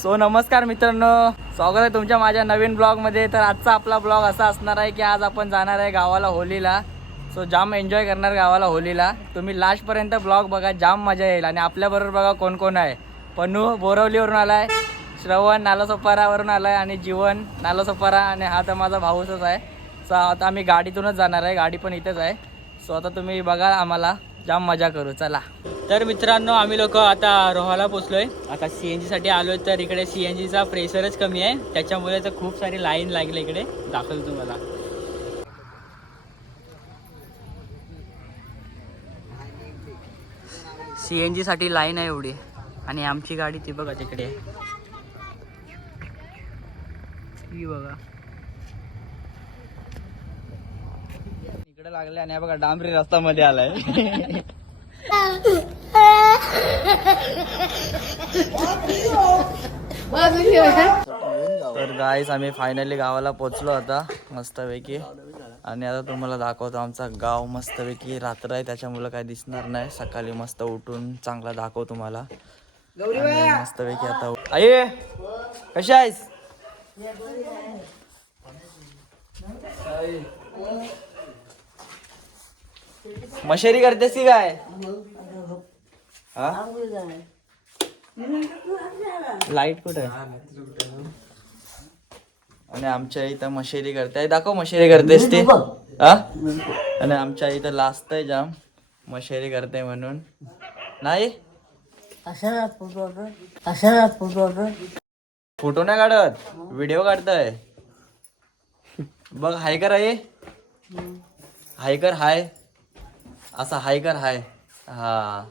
So नमस्कार मित्रांनो. स्वागत आहे तुमच्या माझ्या नवीन ब्लॉगमध्ये. तर आजचा आपला ब्लॉग असा असणार आहे की आज आपण जाणार आहे गावाला होलीला. सो जाम एन्जॉय करणार गावाला होलीला. तुम्ही लास्टपर्यंत ब्लॉग बघा जाम मजा येईल. आणि आपल्याबरोबर बघा कोण कोण आहे. पन्नू बोरवलीवरून आला आहे श्रवण नालासोपारावरून आला आहे आणि जीवन नालासोपारा आणि हा तर माझा भाऊसच आहे. सो आता आम्ही गाडीतूनच जाणार आहे. गाडी पण इथेच आहे. सो आता तुम्ही बघा आम्हाला. जाम मजा करू चला. तर मित्रांनो आम्ही लोक आता रोहाला पोचलोय. आता सी एन जीसाठी आलोय तर इकडे सी एन जीचा प्रेशरच कमी आहे. त्याच्यामुळे तर खूप सारी लाईन लागली इकडे. दाखवतो तुम्हाला. सी एन जीसाठी लाईन आहे एवढी. आणि आमची गाडी ती बघा तिकडे. ही बघा इकडे लागले आणि हा बघा डांबरी रस्ता मध्ये आलाय. तर गाईस आम्ही फायनली गावाला पोचलो आता मस्तपैकी. आणि आता तुम्हाला दाखवतो आमचा गाव मस्तपैकी. रात्र आहे त्याच्यामुळे काय दिसणार नाही. सकाळी मस्त उठून चांगला दाखव तुम्हाला. मस्तपैकी आता आई कशी आहेस? मशेरी करतेस की काय? हा? लाइट कुठे? आणि आमच्या इथं मशेरी करते दाखव मशेरी करतेस ते. हा? आणि आमच्या इथं लास्ट आहे जाम. मशेरी करते म्हणून. नाही? फोटो नाही काढत. व्हिडिओ काढताय. बघ हाय कर आहे हाय कर हाय. असा हाय कर हाय. हा.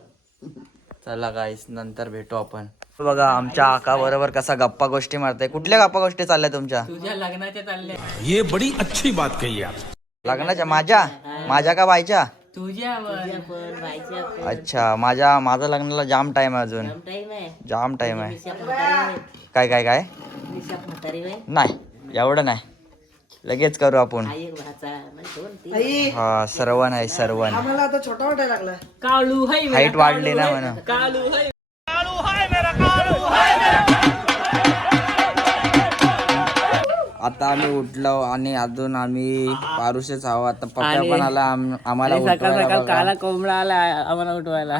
चला गाईस नंतर भेटू आपण. बघा आमच्या आका बरोबर कसा गप्पा गोष्टी मारताय. कुठल्या गप्पा गोष्टी चालल्या तुमच्या? तुझ्या लग्नाच्या चालल्या. ये बड़ी अच्छी बात कही आप. लग्नाच्या? माझ्या? माझ्या का बायच्या तुझ्या अच्छा माझ्या माझा लग्नाला जाम टाइम आहे अजून. जाम टाइम आहे. काय काय काय? नाही एवढं नाही. लगेच करू आपण. हा सर्वन आहे सर्वन काळू हाय हाईट वाढली ना म्हणा. काळू हाय. आता आम्ही उठलो आणि अजून आम्ही पारुशेच आहो आता पप्पा पण आला आम- आम्हाला सकाळ सकाळ. काला कोंबडा आला आम्हाला उठवायला.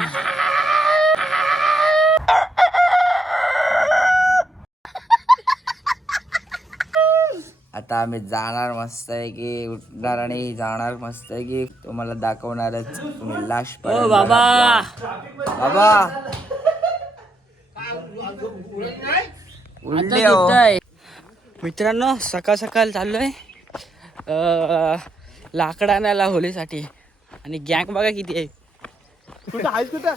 आता आम्ही जाणार मस्त आहे की उठणार आणि जाणार मस्त आहे की तुम्हाला दाखवणारच तुम्ही लास्ट ओ बाबा! बाबा! उडली हो. मित्रांनो सकाळ सकाळ चाललोय. अं, लाकड आणायला होलीसाठी. आणि गँग बघा किती आहे. कुठं आहेस कुठं?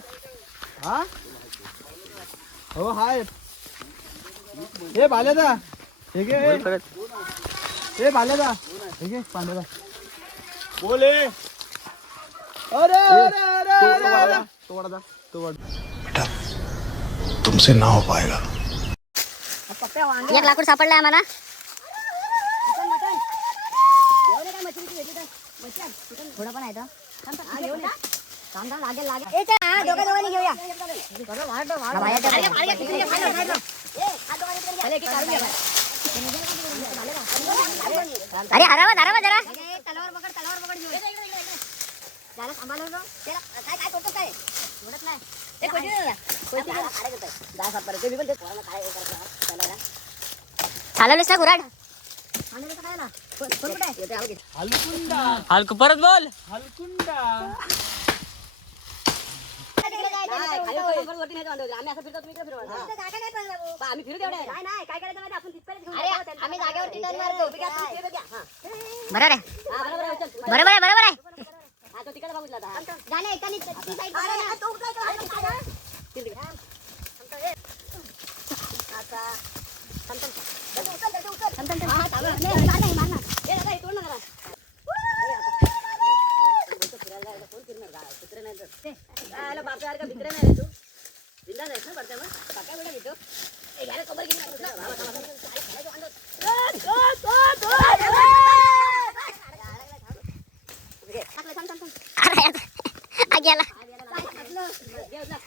हा? हो हाय. हे हे घे. हे. हे भाल्यादा हे घे पांढरा बोले। अरे अरे अरे अरे अरे। तो वाडा तो वाडा तुमसे ना हो पाएगा। एक लाकूड सापडलाय आम्हाला थोडं पण आहे तो. थांब, थांब, थांब, थांब, लागेल लागेल ए, चल, हा, दोघं दोघांनी घेऊया हा, बाहेर ठेव. अरे हरावा हरावा जरा. तलवार पकड तलवार पकड काय काय करतो काय? उडत नाही. ना. कोयती दे ना. जा साफ कर. ते मी पण ते पोरांना काय करतो, चालायला. चालवलीस ना घुराड चालवलीस काय ना कोण कोण कुठे आहे? येते, आलो की. हलक परत बोल नाही, खाली वरती वरती नाही जाऊ. आम्ही असं फिरतो, तुम्ही इकडे फिरवा. बा, आम्ही फिरू तेवढे. अरे, आम्ही जागेवरती turn मारतो. बरोबर आहे बरोबर आहे बरोबर आहे झालं, एकाने ती side बघा ना. थांब, थांब, थांब. हा, चालू आहे. नाही, मार नाही, मार ना. ए, दादा, हे तोड ना जरा. आयला बापऱ्यासारखा भित्रे नाही रे तू. बिंदास आहेस ना वरच्या मग? बाप्या बेटा भितो. ए, घ्या रे, कबर घेऊन जा. बाबा, थांबा, थांबा. काय खायचं वांदो. ओट, ओट, ओट, ओट. घे. टाकलं, थांब, थांब, थांब. आ, गेला. टाकलं. घे, उचला.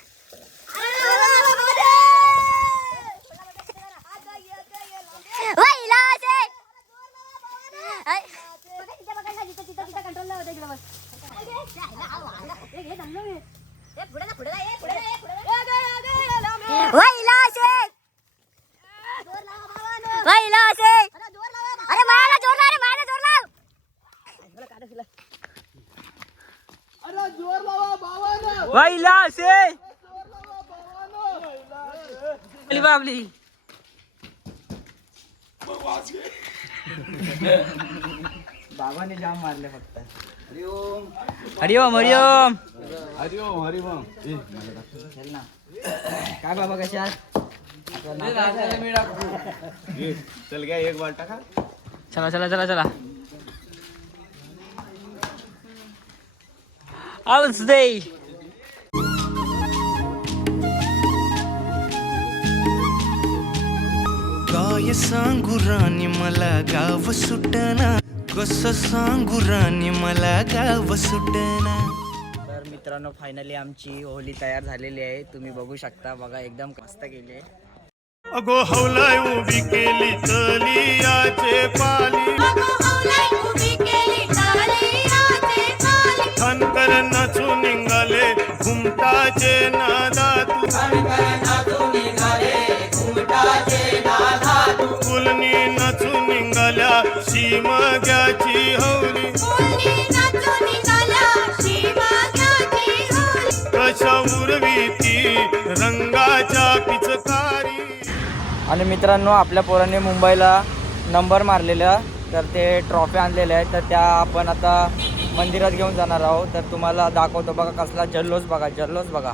पहिला असे अरे मायाला जोर लाव रे मायाला जोर लाव पहिला असे बाबली बाबाने जाम मारले फक्त. हरिओम हरिओम. हरिओम हरिओम. चल ना. काय बाबा कशा चल गया एक बार टाका चला चला चला चला. आऊच दे. काय सांगू राणी मला गाव सुटना. कस सांगू राणी मला गाव सुटना. तर मित्रांनो फायनली आमची होली तयार झालेली आहे. तुम्ही बघू शकता बघा एकदम मस्त केली आहे. अगो हवलाय उभी केली तलियाचे पाली. खनकर नाचू निघाले घुमटाचे नादातू निघाल्या शिमग्याची हवली कशा उर्वी ती रंगाच्या पिचकारी आणि मित्रांनो आपल्या पोरांनी मुंबईला नंबर मारलेला तर ते ट्रॉफी आणलेल्या आहेत तर त्या आपण आता मंदिरात घेऊन जाणार आहोत तर तुम्हाला दाखवतो बघा कसला जल्लोष बघा जल्लोष बघा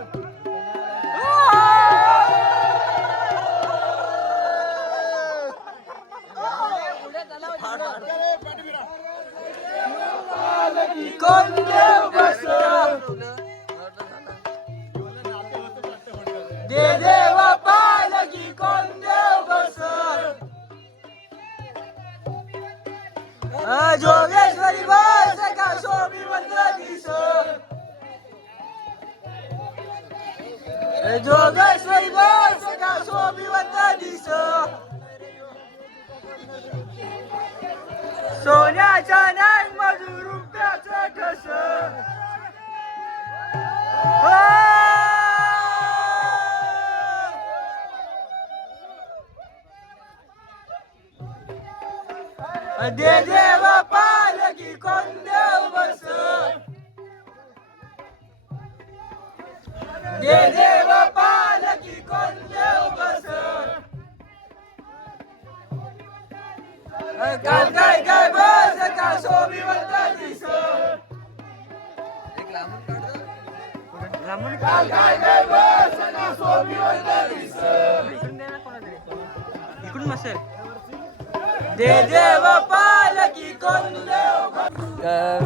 जोगेश्वरी बस का शोभी दिस सोन्याच्या नाग मधुर रुपयाचं कस हो! दे देव पालकी कोण देव बस दे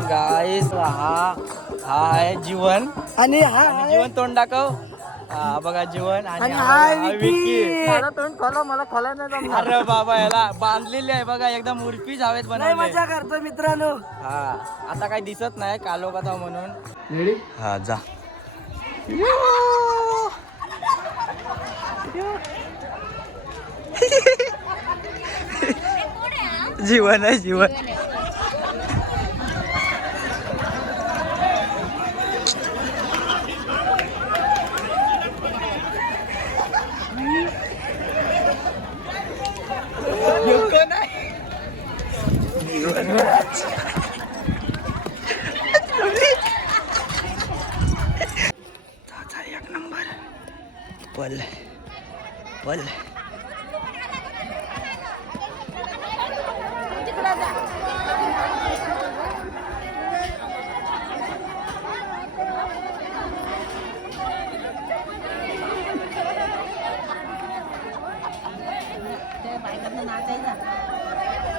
गाईस हा हा आहे जीवन. आणि हा जीवन तोंड दाखव. हा बघा जीवन आणि आणि हा हा बघा, हा विकी. माझं तोंड खोला मला खोला नाही जमणार. अरे बाबा याला बांधलेली आहे बघा एकदम उर्फीच हवेत लय बनवले. मजा करतो मित्रांनो. हा आता काही दिसत नाही कालोखाचा म्हणून. हा जा. जीवन आहे जीवन.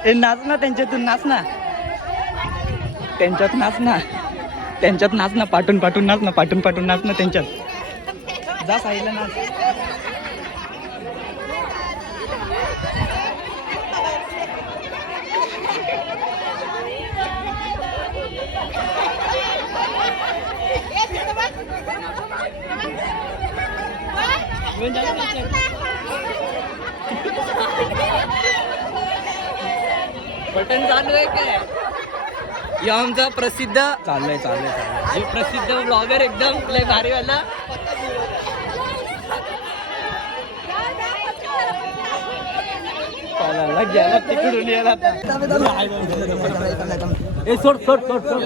ए नाच ना त्यांच्यातून नाच ना. त्यांच्यात नाच ना. त्यांच्यात नाच ना पाठून पाठून नाच ना पाठून पाठून नाच ना त्यांच्यात. जा साईला नाच. बटन चालू आहे काय? यो आमचा प्रसिद्ध चाललंय चाललंय चाललंय. हे प्रसिद्ध ब्लॉगर एकदम लय भारी वाला. गेला तिकडून याला ए सोड सोड सोड सोड.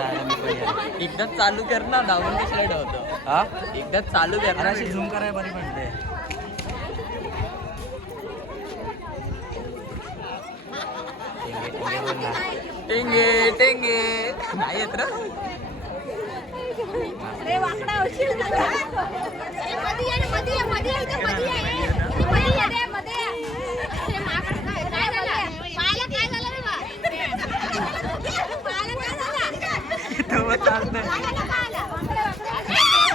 एकदा चालू कर ना डाऊन स्लाइड होतं. हा? एकदा चालू कर ना झूम करायला बरी पडते टेंगे टेंगे नाही येत मध्ये ये रे, मध्ये ये, मध्ये ये, इथं मध्ये ये. मध्ये ये रे, मध्ये ये. अरे माकडं काय काय झालं? पायाला काय झालं रे बा? पायाला काय झालं? पायाला काय आलं?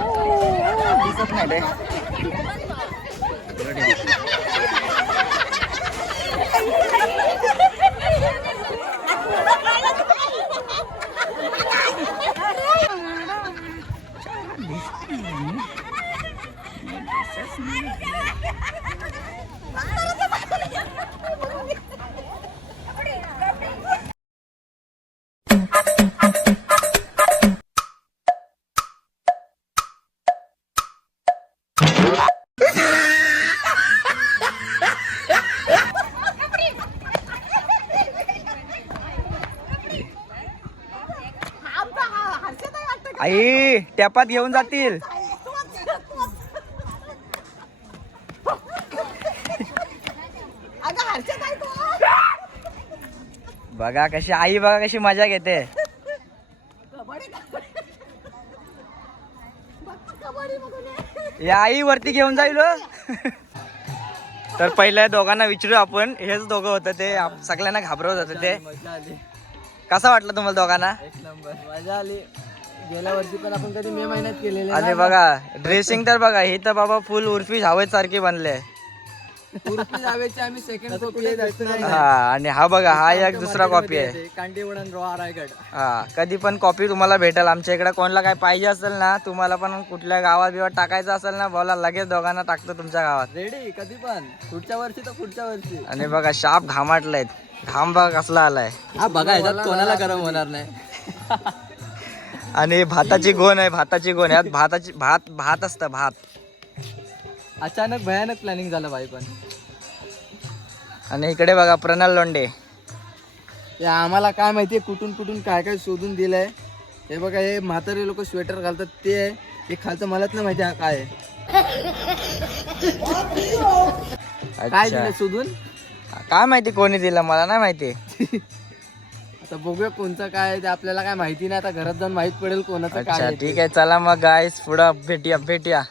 दिसत नाही आई टॅपात घेऊन जातील. बघा कशी आई बघा कशी मजा घेते. या. आई वरती घेऊन जाईल हो. तर पहिल्या दोघांना विचारू आपण हेच दोघं होतं ते सगळ्यांना घाबरवत होतं ते. कसा वाटलं तुम्हाला दोघांना? एक नंबर. मजा आली. गेल्या वर्षी पण आपण कधी मे महिन्यात केलेले आणि बघा ड्रेसिंग तर बघा हे तर बाबा फुल उर्फी झावेत सारखी बनले. जावेची आम्ही सेकंड कॉपी हा आणि हा बघा हा एक दुसरा कॉपी आहे. कांडीवडन रायगड. हा कधी पण कॉपी तुम्हाला भेटेल. आमच्या इकडे कोणाला काय पाहिजे असेल ना तुम्हाला पण कुठल्या गावात बिवात टाकायचं असेल ना बोला लगेच दोघांना टाकतो तुमच्या गावात. रेडी कधी पण. पुढच्या वर्षी तर पुढच्या वर्षी. आणि बघा शाप घामाटलेत. घाम बघा कसला आलाय. हा बघा ह्याच्यात कोणाला गरम होणार नाही. आणि भाताची गोण आहे भाताची गोण यात भाताची भात भात असतं भात. अचानक भयानक प्लॅनिंग झालं भाई पण. आणि इकडे बघा प्रणाल लोंडे. हे आम्हाला काय माहितीये कुठून कुठून काय काय शोधून दिलंय. हे बघा हे म्हातारे लोक स्वेटर घालतात ते आहे. हे खालचं मलाच नाही माहिती हा काय आहे. काय दिलं शोधून? काय माहिती कोणी दिलं मला नाही माहिती आता बघूया कोणचं काय आहे ते आपल्याला काय माहिती नाही आता घरात जाऊन माहीत पडेल कोणाचं काय अच्छा आहे ते. ठीक आहे चला मग गाईस पुढं भेटूया भेटूया